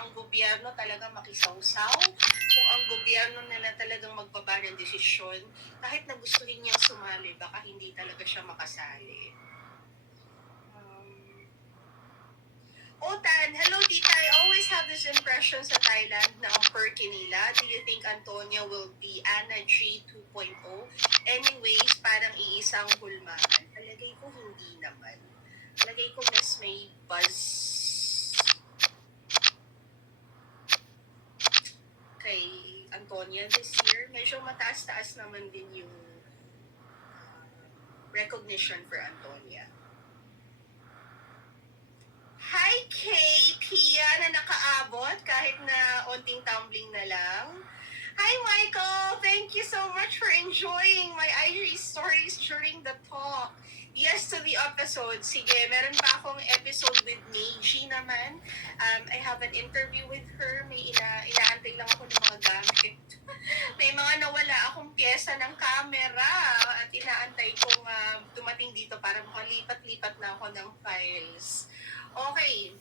ang gobyerno talagang makisawsaw, kung ang gobyerno nila talagang magbaba ng desisyon, kahit na gustuhin niyang sumali, baka hindi talaga siya makasali. Otan, hello tita, I always have this impression sa Thailand na ang perky nila. Do you think Antonia will be Anna G 2.0? Anyways, parang iisang hulmahan. Palagay ko hindi naman. Palagay ko mas may buzz kay Antonia this year. Medyo mataas-taas naman din yung recognition for Antonia. Hi Kay, Pia na nakaabot kahit na onting tumbling na lang. Hi Michael, thank you so much for enjoying my IG stories during the talk. Yes to the episode. Sige, meron pa akong episode with Meiji naman. I have an interview with her. May inaantay lang ako ng mga gamit. May mga nawala akong pyesa ng camera at inaantay kong dumating dito para makalipat-lipat na ako ng files. Okay.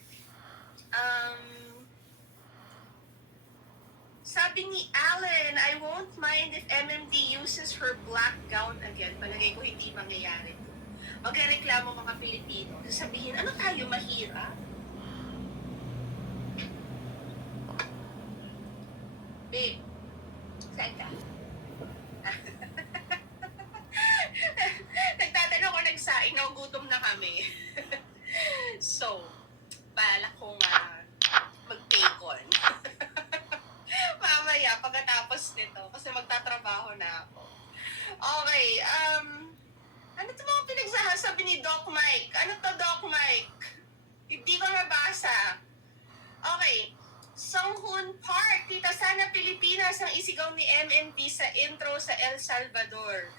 Sabi ni Allen, I won't mind if MMD uses her black gown again. Palagay ko hindi mangyayari to. Magreklamo mga Pilipino. Sabihin, ano tayo, mahirap? Babe, saan ka? Nagtatanong ko, nagsaing, nagugutom na kami. So, balak kong mag-bacon. Mamaya, pagkatapos nito, kasi magtatrabaho na ako. Okay, ano ito mga pinagsasabi ni Doc Mike? Ano to, Doc Mike? Hindi ko nabasa. Okay, Songhoon Park, Tita Sana Pilipinas ang isigaw ni MMD sa intro sa El Salvador.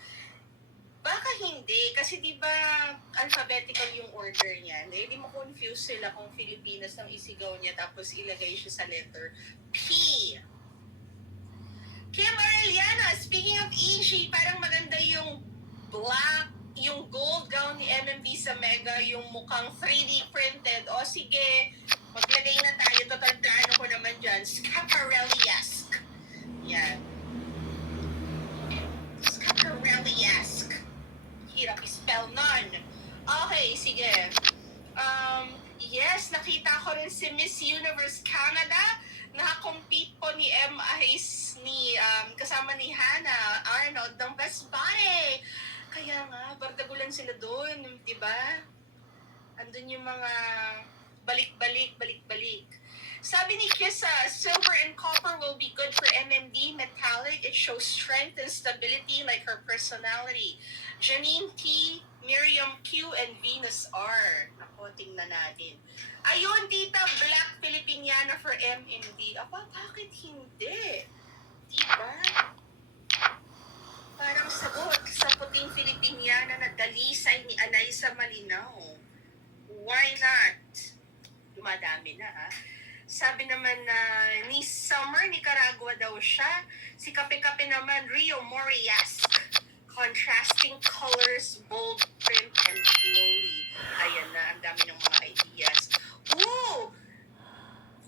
Baka hindi, kasi di ba alphabetical yung order niya. Hindi mo confuse sila kung Filipinas ang isigaw niya tapos ilagay siya sa letter P. Kim Aureliana, speaking of EG, parang maganda yung black, yung gold gown ni MMD sa Mega, yung mukhang 3D printed. O sige, maglagay na tayo. Total plano ko naman dyan. Scaparelli-esque. Yan. Scaparelli-esque. Hirap i-spell nun. Okay, sige. Yes, nakita ko rin si Miss Universe Canada. Nakakompete po ni kasama ni Hannah Arnold ng Best Body. Kaya nga, bardagulan sila doon, di ba? Andun yung mga balik-balik. Sabi ni Kissa, silver and copper will be good for MMD. Metallic, it shows strength and stability like her personality. Janine T, Miriam Q, and Venus R. Ako, tingnan natin. Ayun, tita, Black Filipiniana for MMD. Aba, bakit hindi? Diba? Parang sagot sa puting Filipiniana na dalisay ni Alaysa Malinaw. Why not? Dumadami na, ha? Sabi naman na ni Summer, Nicaragua daw siya. Si Kape-Kape naman, Rio Moriesque. Contrasting colors, bold print, and flowy. Ayan na, ang dami ng mga ideas. Ooh!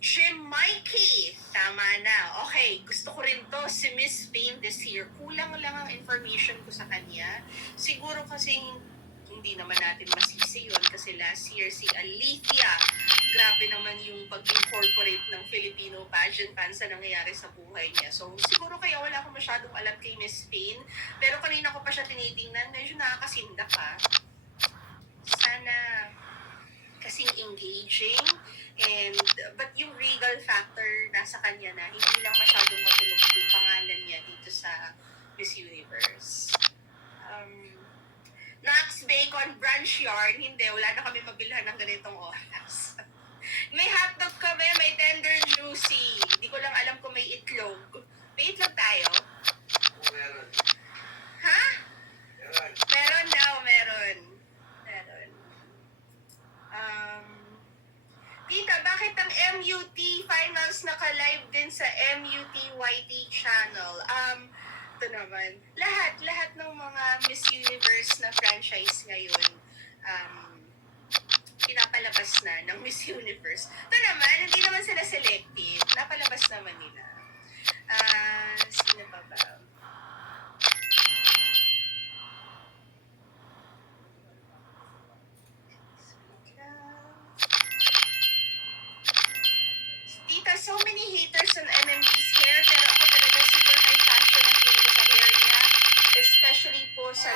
Jim Mikey! Tama na. Okay, gusto ko rin to, si Miss Spain this year. Kulang lang ang information ko sa kanya. Siguro kasi hindi naman natin masisi yun kasi last year si Alethea, grabe naman yung pag-incorporate ng Filipino pageant fans na nangyayari sa buhay niya. So, siguro kaya wala akong masyadong alam kay Miss Spain. Pero kanina ko pa siya tinitingnan, medyo nakakasinda pa. Sana kasing engaging. But yung regal factor nasa kanya na, hindi lang masyadong matunog yung pangalan niya dito sa Miss Universe. Nax Bacon Brunch Yarn, hindi, wala na kami mabilhan ng ganitong oras. May hotdog kami, may tender juicy. Hindi ko lang alam kung may itlog. May itlog tayo? Meron. Ha? Meron. Meron daw, meron. Tita, bakit ang MUT finals naka-live din sa MUT YT channel? Ito naman. Lahat ng mga Miss Universe na franchise ngayon, pinapalabas na ng Miss Universe. Ito naman, hindi naman sila selective. Tita, so many haters on MMD's hair, pero ako talaga super high fashion ang tingin ko sa hair niya. Especially po sa